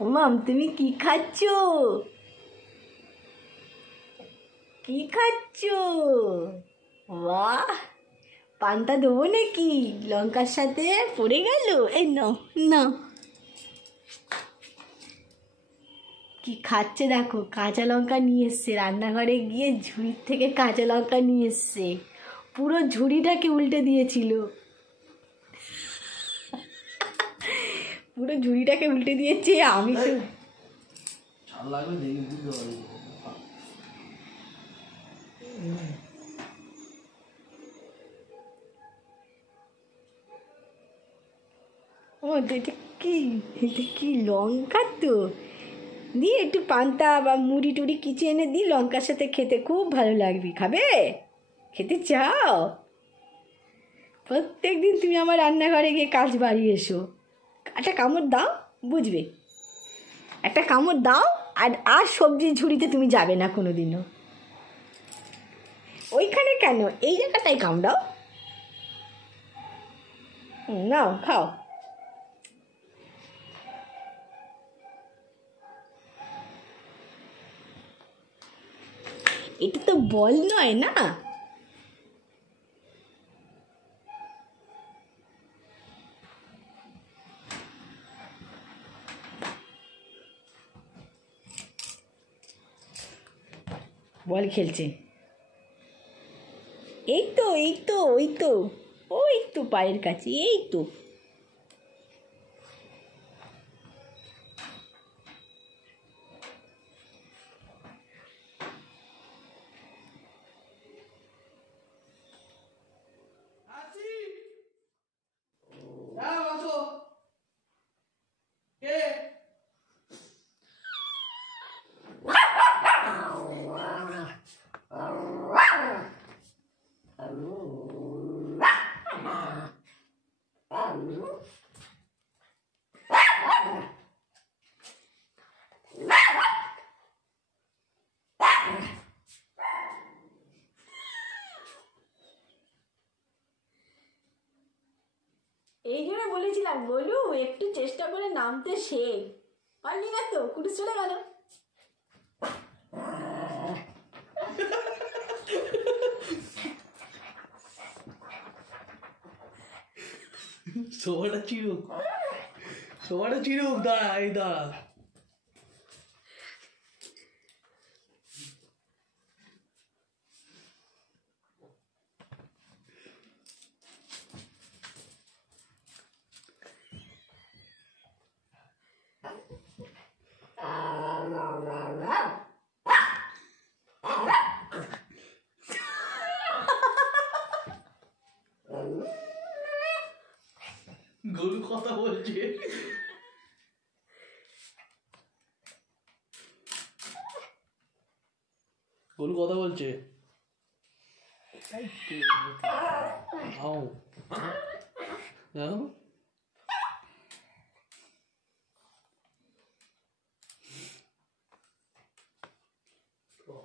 মাম তুমি কি খাচ্ছ? কি খাচ্ছ? বাহ, পান্তা দেবো নাকি? লঙ্কার সাথে পড়ে গেল। এই নাও নাও। কি খাচ্ছে দেখো, কাঁচা লঙ্কা নিয়ে এসছে, রান্নাঘরে গিয়ে ঝুড়ির থেকে কাঁচা লঙ্কা নিয়ে এসছে, পুরো ঝুড়িটাকে উল্টে দিয়েছিল, পুরো ঝুড়িটাকে উল্টে দিয়েছে। আমি তো ও এটা কি, এটা কি লঙ্কা তো দিয়ে একটু পান্তা বা মুড়ি টুড়ি কিছু এনে দিই, লঙ্কার সাথে খেতে খুব ভালো লাগবে। খাবে? খেতে চাও? প্রত্যেক দিন তুমি আমার রান্নাঘরে গিয়ে কাজ বাড়িয়ে এসো, একটা কামড় দাও, বুঝবে, একটা কামড় দাও, আর আর সবজির ঝুড়িতে তুমি যাবে না কোনো দিনও। ওইখানে কেন, এই জায়গাটাই কামড়াও। নাও খাও। এটা তো বল নয় না। বল খেলছে। এই তো এই তো ওই তো, ওই তো পায়ের কাছে, এই তো। এই জন্য বলেছিলাম বলু একটু চেষ্টা করে নামতে শেখ, পারলি না তো, কুটুস চলে গেল। সোয়াটা চিরুক, সোয়াটা চিরুক, দাঁড়া এই দাঁড়া। গরু কথা বলছে, গরু কথা বলছে।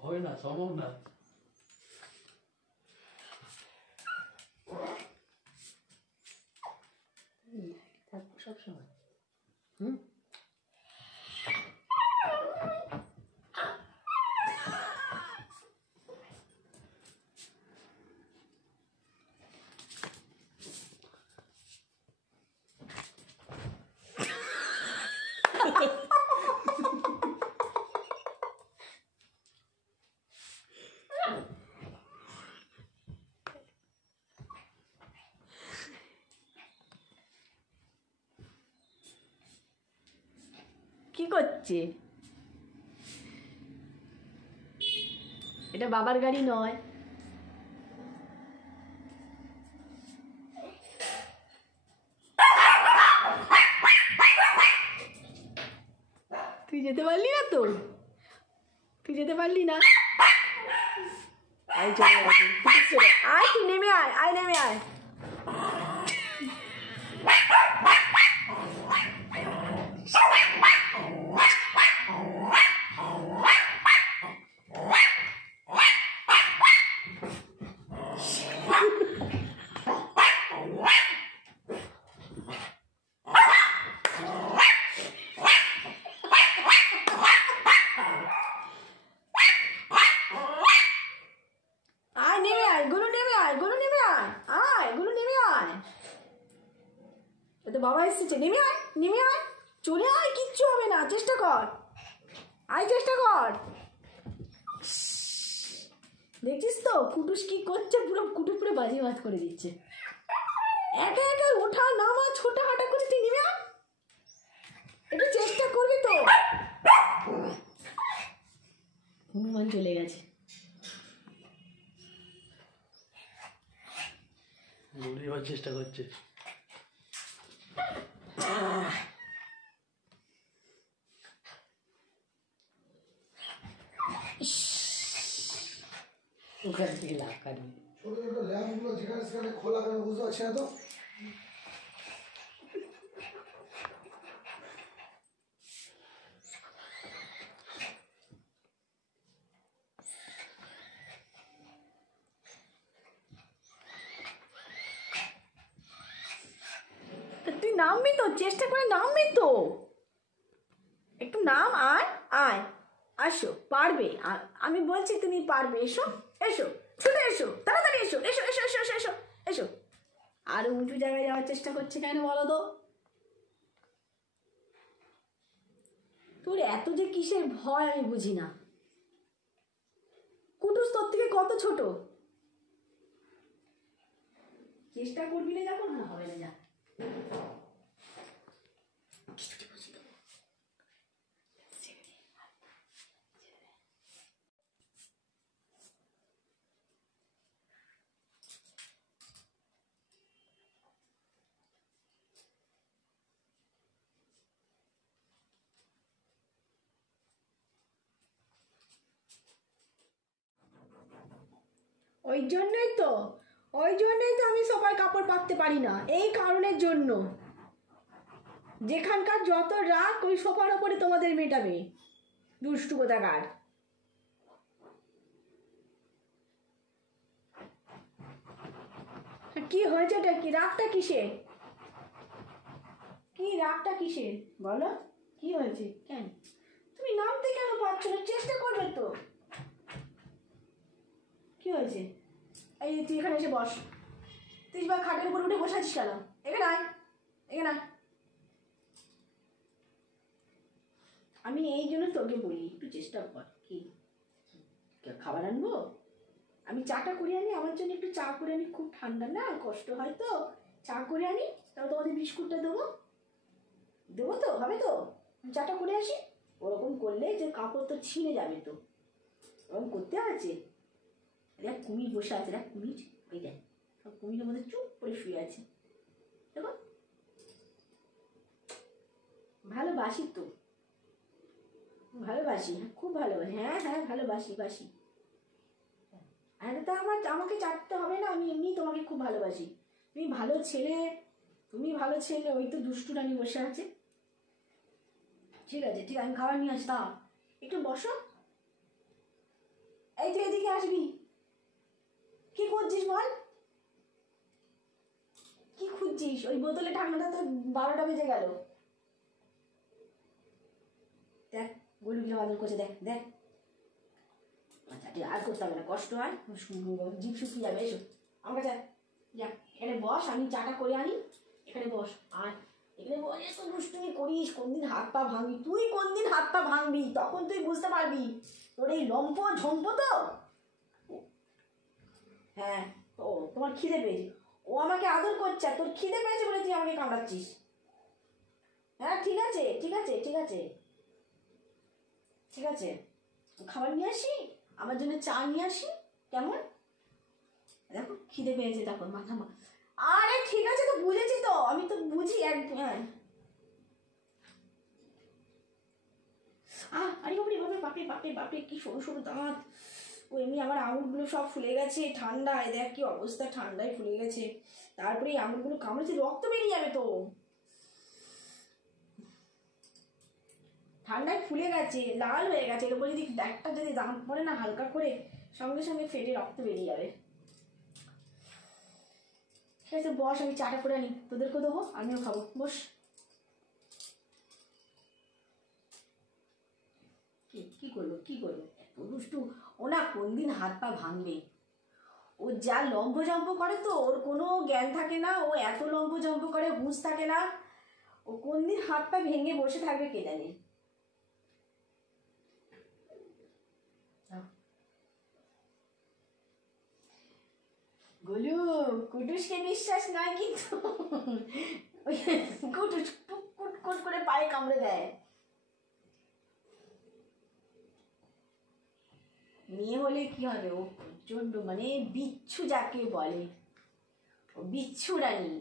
হয় না, সম্ভব না। সবসময় কি করছে? এটা বাবার গাড়ি নয়। তুই যেতে পারলি না তো, তুই যেতে পারলি না। আয় চলে আয়, তুই নেমে আয়, আয় নেমে আয়। বাবা এসেছে, নেমে আয়, নেমে আয়, চলে আয়, কিচ্ছু হবে না, চেষ্টা কর, আয় চেষ্টা কর। দেখছিস তো কুটুস কি করছে, পুরো কুটু পুরো বাজি বাজ করে দিচ্ছে। একা একা ওঠা নামা ছোটা হাঁটা করে, তুই নেমে আয়, একটু চেষ্টা করবি তো। হনুমান চলে গেছে। এবার চেষ্টা করছে। ওখান থেকে লাভ কাটবে। ল্যাম্পগুলো যেখানে সেখানে খোলা কেন বুঝতে পারছি না তো। তুই নামবি তো, চেষ্টা করে নামবি তো, একটু নাম, আয় আয়, আসো, পারবে, আমি বলছি তুমি পারবে, এসো এসো, ছুটে এসো, তাড়াতাড়ি এসো, এসো এসো এসো এসো এসো এসো। আরো উঁচু জায়গায় যাওয়ার চেষ্টা করছে কেন বলো তো? তোর এত যে কিসের ভয় আমি বুঝি না। কুটুস তোর থেকে কত ছোট, চেষ্টা করবি না যখন, না হবে না, যা। ওই জন্যই তো আমি সবার কাপড় পাততে পারি না, এই কারণের জন্য। যেখানকার যত রাগ ওই সোফার ওপরে তোমাদের মেটাবে, দুষ্টু কোথাকার। কি হয়েছে, এটা কি, রাগটা কিসের, কি রাগটা কিসের বলো, কি হয়েছে, কেন তুমি নামতে কেন পারছো না, চেষ্টা করবে তো, কি হয়েছে? এই তুই এখানে এসে বস, তুই বা খাটের উপর উঠে বসে আছিস কেন, এখানে আয়, এখানে আয়। আমি এই জন্য তোকে বলি একটু চেষ্টা কর। কি খাবার আনবো, আমি চাটা করে আনি, আমার জন্য একটু চা করে আনি, খুব ঠান্ডা না, কষ্ট হয় তো, চা করে আনি, তারপর তোমাদের বিস্কুটটা দেবো, দেবো তো, হবে তো, আমি চাটা করে আসি। ওরকম করলে যে কাপড় তো ছিঁড়ে যাবে তো, ওরকম করতে আছে। দেখ কুমির বসে আছে, দেখ কুমির, ওই দেখ সব কুমিরের মধ্যে চুপ করে শুয়ে আছে, দেখো। ভালোবাসি তো, ভালোবাসি, হ্যাঁ খুব ভালোবাসি, হ্যাঁ হ্যাঁ ভালোবাসি বাসি। হ্যাঁ তা আমাকে চাটতে হবে না, আমি এমনি তোমাকে খুব ভালোবাসি। তুমি ভালো ছেলে, তুমি ভালো ছেলে, ওই তো দুষ্টু রানী বসে আছে। ঠিক আছে ঠিক আছে, আমি খাবার নিয়ে আসি, দাও একটু বসো। এই তুই এদিকে আসবি, কি করছিস বল, কি খুঁজছিস? ওই বোতলে ঢাকনাটা তো 12টা বেজে গেল। দেখ গলু গিলা বাদল করছে, দেখ দেখ। আচ্ছা ঠিক আর করতে হবে না, কষ্ট হয়, জিভ শুকিয়ে যাবে। এসো আমার কাছে, যা এখানে বস, আমি চাটা করে আনি, এখানে বস। আর এখানে বস, এত দুষ্টুমি করিস, কোনদিন হাত পা ভাঙবি, তুই কোনদিন হাত পা ভাঙবি তখন তুই বুঝতে পারবি। তোর এই লম্প ঝম্প তো, হ্যাঁ ও তোমার খিদে পেয়েছে, ও আমাকে আদর করছে, তোর খিদে পেয়েছে বলে তুই আমাকে কামড়াচ্ছিস। হ্যাঁ ঠিক আছে ঠিক আছে ঠিক আছে ঠিক আছে, খাবার নিয়ে আসি, আমার জন্য চা নিয়ে আসি, কেমন? দেখো খিদে পেয়েছে, তখন মাথা আরে ঠিক আছে তো, বুঝেছি তো, আমি তো বুঝি এক। হ্যাঁ আরে বাপরে বাপরে বাপরে বাপরে বাপরে, কি সরু সরু দাঁত, ও এমনি আমার আঙুলগুলো সব ফুলে গেছে ঠান্ডায়, দেখ কি অবস্থা, ঠান্ডায় ফুলে গেছে। তারপরে এই আঙুলগুলো কামড়েছে, রক্ত বেরিয়ে যাবে তো, ঠান্ডায় ফুলে গেছে, লাল হয়ে গেছে। এর উপর যদি একটা যদি দাঁত পড়ে না হালকা করে, সঙ্গে সঙ্গে ফেটে রক্ত বেরিয়ে যাবে। ঠিক আছে বস, আমি চাটা করে আনি, তোদেরকেও দেবো, আমিও খাবো, বস। কি করবো কি করবো, এত দুষ্টু ও না, কোন দিন হাত পা ভাঙবে। ও যা লম্ব জম্প করে তো, ওর কোনো জ্ঞান থাকে না, ও এত লম্ব জম্প করে, হুঁশ থাকে না। ও কোন দিন হাত পা ভেঙে বসে থাকবে কে জানে। গোলু, কুটুসকে বিশ্বাস নয় কিন্তু কুটুস কুট করে পায়ে কামড়ে দেয়। মেয়ে হলে কি হবে, ও প্রচন্ড মানে বিচ্ছু যাকে বলে, ও বিচ্ছু রানী।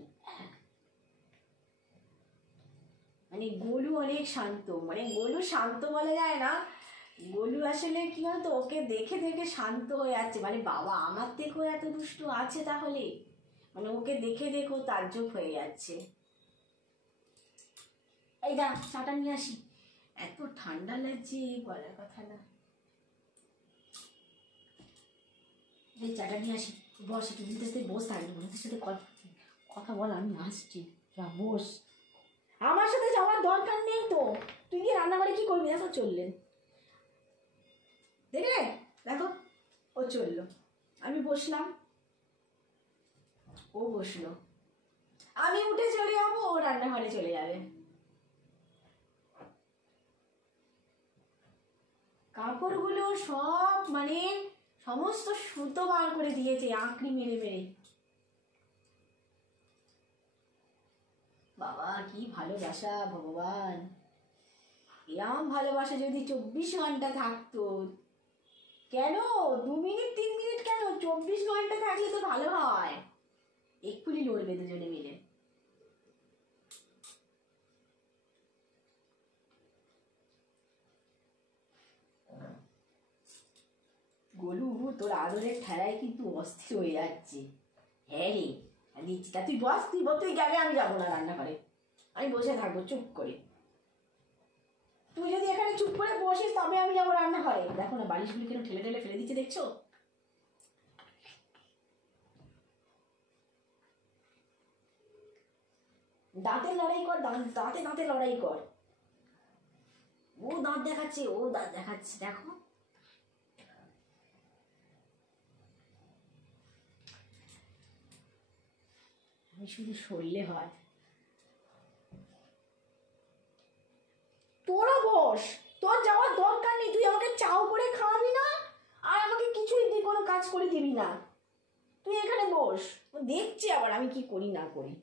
মানে গোলু অনেক শান্ত, মানে গোলু শান্ত বলা যায় না, গোলু আসলে কি বলতো ওকে দেখে দেখে শান্ত হয়ে যাচ্ছে। মানে বাবা আমার থেকেও এত দুষ্ট আছে তাহলে, মানে ওকে দেখে দেখেও তাজ্জব হয়ে যাচ্ছে। এই দা চাটা নিয়ে আসি, এত ঠান্ডা লাগছে বলার কথা না। এই চাটা নিয়ে আসি, বস একটু বন্ধুদের সাথে বস, থাকবে বন্ধুদের সাথে কথা বল, আমি আসছি, যা বস। আমার সাথে যাওয়ার দরকার নেই তো, তুই কি রান্নাঘরে কি করবি? দেখো চললেন, দেখলে দেখো ও চললো, আমি বসলাম, ও বসলো, আমি উঠে চলে যাবো, ও রান্নাঘরে চলে যাবে। কাপড়গুলো সব মানে সমস্ত সুতো বার করে দিয়েছে আঁকড়ি মেরে মেরে। বাবা কি ভালোবাসা ভগবান, এরম ভালোবাসা যদি 24 ঘন্টা থাকতো, কেন 2 মিনিট 3 মিনিট কেন, 24 ঘন্টা থাকলে তো ভালো হয়। এক্ষুনি লড়বে দুজনে মিলে। গোলু তোর আদরের ঠেলায় কিন্তু অস্থির হয়ে যাচ্ছে। হ্যাঁ রে দিচ্ছি, তা তুই বস, তুই গেলে আমি যাবো না রান্নাঘরে, আমি বসে থাকবো চুপ করে। তুই যদি এখানে চুপ করে বসিস তবে আমি যাবো রান্নাঘরে। দেখো না বালিশগুলি কেন ঠেলে ঠেলে ফেলে দিচ্ছে, দেখছো? দাঁতের লড়াই কর, দাঁতে লড়াই কর। ও দাঁত দেখাচ্ছে, ও দাঁত দেখাচ্ছে, দেখো। আমি শুধু সরলে হয়। তোরা বস, তোর যাওয়ার দরকার নেই, তুই আমাকে চাও করে খাওয়াবি না আর আমাকে কিছুই দিয়ে কোনো কাজ করে দিবি না। তুই এখানে বস, দেখছি আবার আমি কি করি না করি।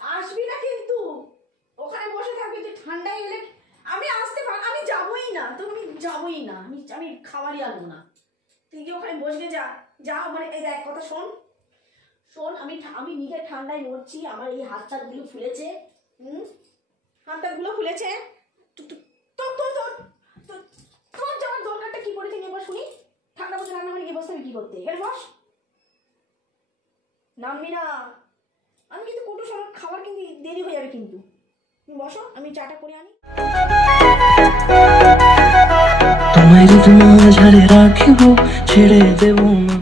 আসবি না কিন্তু, ওখানে বসে থাকবি, তুই ঠান্ডায় গেলে আমি আসতে পার, আমি যাবোই না তো, আমি যাবোই না, আমি খাবারই আনবো না। তুই কি ওখানে বসবে, যা মানে এই দেখ কথা শোন, আমি নিজের ঠান্ডায় মরছি, আমার এই হাতগুলো ফুলেছে, হাতগুলো ফুলেছে। তোর যাওয়ার দরকারটা কি পড়েছে এবার শুনি? ঠান্ডা বসে রান্নাঘরে গিয়ে বসতে, আমি কি করতে? এখানে বস, নামবি না। আমি কিন্তু কোটো সময় খাবার কিন্তু দেরি হয়ে যাবে, কিন্তু তুমি বসো, আমি চাটা করে আনি। তোমায় যদি না ঝাড়ে রাখিব, ছেড়ে দেব না।